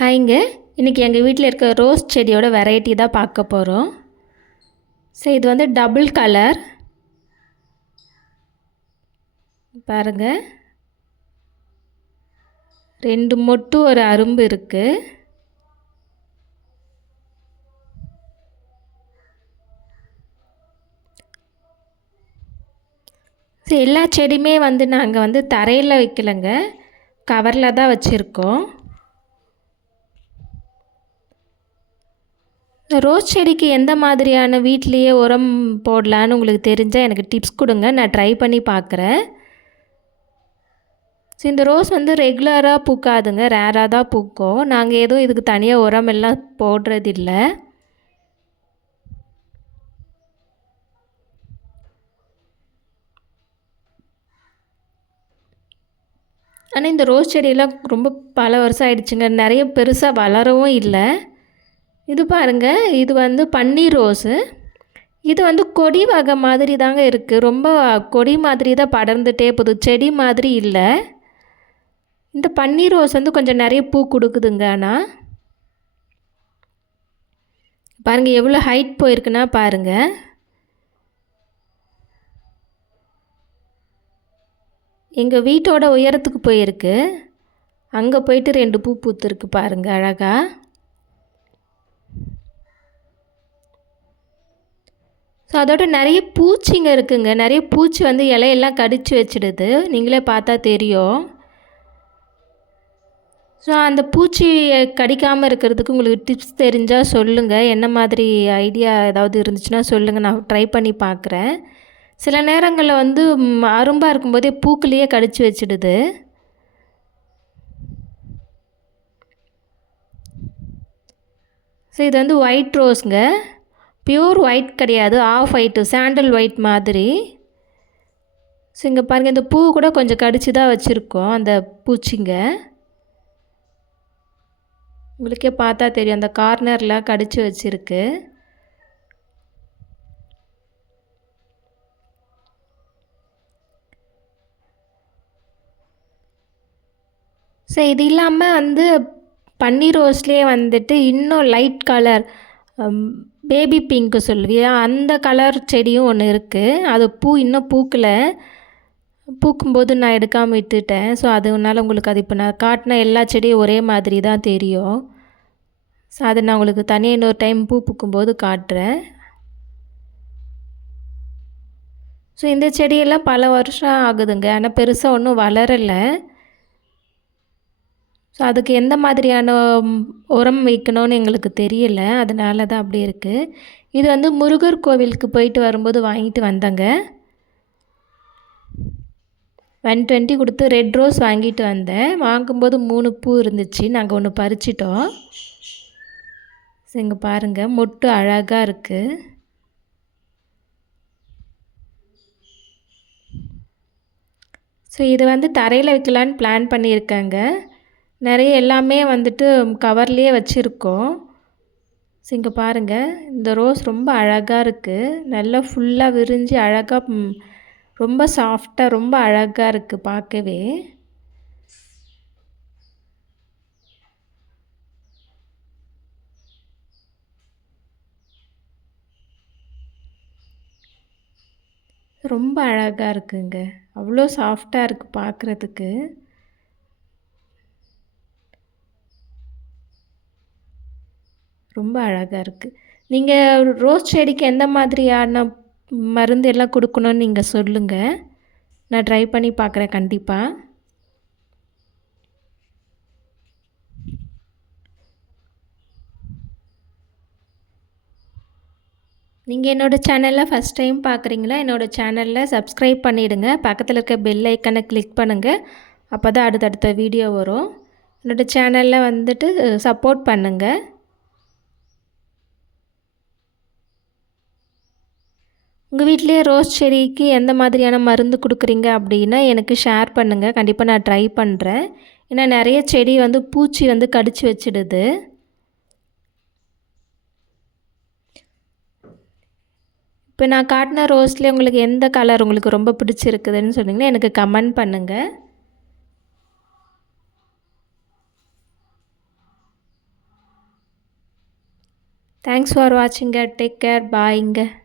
ஹாய்ங்க. இன்றைக்கி எங்கள் வீட்டில் இருக்க ரோஸ் செடியோட வெரைட்டி தான் பார்க்க போகிறோம். ஸோ இது வந்து டபுள் கலர் பாருங்கள், 2 மொட்டு ஒரு அரும்பு இருக்குது. ஸோ எல்லா செடியுமே வந்து நாங்கள் வந்து தரையில் வைக்கலைங்க, கவரில் தான் வச்சுருக்கோம். ரோஸ் செடிக்கு எந்த மாதிரியான வீட்லேயே உரம் போடலான்னு உங்களுக்கு தெரிஞ்சால் எனக்கு டிப்ஸ் கொடுங்க, நான் ட்ரை பண்ணி பார்க்குறேன். ஸோ இந்த ரோஸ் வந்து ரெகுலராக பூக்காதுங்க, ரேராக தான் பூக்கும். நாங்கள் எதுவும் இதுக்கு தனியாக உரம் எல்லாம் போடுறதில்ல. ஆனால் இந்த ரோஸ் செடியெல்லாம் ரொம்ப பல வருஷம் ஆயிடுச்சுங்க, நிறைய பெருசாக வளரவும் இல்லை. இது பாருங்கள், இது வந்து பன்னீர் ரோஸு. இது வந்து கொடி வகை மாதிரி தாங்க இருக்குது, ரொம்ப கொடி மாதிரி தான் படர்ந்துட்டே போகுது, செடி மாதிரி இல்லை. இந்த பன்னீர் ரோஸ் வந்து கொஞ்சம் நிறைய பூ கொடுக்குதுங்க. ஆனால் பாருங்கள் எவ்வளோ ஹைட் போயிருக்குன்னா பாருங்கள். எங்கள் வீட்டோட உயரத்துக்கு போயிருக்கு, அங்கே போயிட்டு 2 பூ பூத்துருக்கு பாருங்கள் அழகாக. ஸோ அதோட நிறைய பூச்சிங்க இருக்குங்க, நிறைய பூச்சி வந்து இலையெல்லாம் கடித்து வச்சிடுது, நீங்களே பார்த்தா தெரியும். ஸோ அந்த பூச்சி கடிக்காமல் இருக்கிறதுக்கு உங்களுக்கு டிப்ஸ் தெரிஞ்சால் சொல்லுங்கள், என்ன மாதிரி ஐடியா ஏதாவது இருந்துச்சுன்னா சொல்லுங்கள், நான் ட்ரை பண்ணி பார்க்குறேன். சில நேரங்களில் வந்து அரும்பாக இருக்கும்போதே பூக்குள்ளேயே கடித்து வச்சிடுது. ஸோ இது வந்து ஒயிட் ரோஸுங்க, பியூர் ஒயிட் கிடையாது, ஆஃப் ஒயிட்டு, சாண்டல் ஒயிட் மாதிரி. ஸோ இங்கே பாருங்கள், இந்த பூ கூட கொஞ்சம் கடிச்சு தான் வச்சுருக்கோம் அந்த பூச்சிங்க, உங்களுக்கே பார்த்தா தெரியும், அந்த கார்னரில் கடிச்சு வச்சுருக்கு. ஸோ இது இல்லாமல் வந்து பன்னீர் ரோஸ்லேயே வந்துட்டு இன்னும் லைட் கலர் பேபி பிங்க்கு சொல்லுவியா, அந்த கலர் செடியும் ஒன்று இருக்குது. அது பூ இன்னும் பூக்கலை, பூக்கும்போது நான் எடுக்காமல் விட்டுட்டேன். ஸோ அதனால உங்களுக்கு அது இப்போ நான் காட்டின எல்லா செடியும் ஒரே மாதிரி தான் தெரியும். ஸோ அதை நான் உங்களுக்கு தனியாக இன்னொரு டைம் பூ பூக்கும்போது காட்டுறேன். ஸோ இந்த செடியெல்லாம் பல வருஷம் ஆகுதுங்க, ஆனால் பெருசாக ஒன்றும் வளரலை. ஸோ அதுக்கு எந்த மாதிரியான உரம் வைக்கணும்னு எங்களுக்கு தெரியலை, அதனால தான் அப்படி இருக்குது. இது வந்து முருகர் கோவிலுக்கு போயிட்டு வரும்போது வாங்கிட்டு வந்தேங்க, 120 கொடுத்து ரெட் ரோஸ் வாங்கிட்டு வந்தேன். வாங்கும்போது 3 பூ இருந்துச்சு, நாங்கள் ஒன்று பறிச்சிட்டோம். ஸோ இங்கே பாருங்கள், மொட்டு அழகாக இருக்குது. ஸோ இது வந்து தரையில் வைக்கலான்னு பிளான் பண்ணியிருக்காங்க, நிறைய எல்லாமே வந்துட்டு கவர்லேயே வச்சுருக்கோம். ஸோ இங்கே பாருங்கள், இந்த ரோஸ் ரொம்ப அழகாக இருக்குது, நல்லா ஃபுல்லாக விரிஞ்சு அழகாக ரொம்ப சாஃப்டாக ரொம்ப அழகாக இருக்குது பார்க்கவே. ரொம்ப அழகாக இருக்குங்க, அவ்வளோ சாஃப்டாக இருக்குது பார்க்குறதுக்கு. ரொம்ப அழகாக இருக்குது. நீங்கள் ரோஸ் செடிக்கு எந்த மாதிரியான மருந்து எல்லாம் கொடுக்கணும்னு நீங்கள் சொல்லுங்கள், நான் ட்ரை பண்ணி பார்க்குறேன் கண்டிப்பாக. நீங்கள் என்னோடய சேனலில் ஃபஸ்ட் டைம் பார்க்குறீங்களா, என்னோடய சேனலில் சப்ஸ்கிரைப் பண்ணிவிடுங்க, பக்கத்தில் இருக்க பெல் ஐக்கனை கிளிக் பண்ணுங்கள், அப்போ தான் அடுத்தடுத்த வீடியோ வரும். என்னோடய சேனலில் வந்துட்டு சப்போர்ட் பண்ணுங்கள். உங்கள் வீட்டிலேயே ரோஸ் செடிக்கு எந்த மாதிரியான மருந்து கொடுக்குறீங்க அப்படின்னா எனக்கு ஷேர் பண்ணுங்கள், கண்டிப்பாக நான் ட்ரை பண்ணுறேன். ஏன்னா நிறைய செடி வந்து பூச்சி வந்து கடிச்சு வச்சிடுது. இப்போ நான் காட்டின ரோஸ்லேயே உங்களுக்கு எந்த கலர் உங்களுக்கு ரொம்ப பிடிச்சிருக்குதுன்னு சொன்னீங்கன்னா எனக்கு கமெண்ட் பண்ணுங்கள். Thanks for வாட்சிங்க. Take care. பாய்ங்க.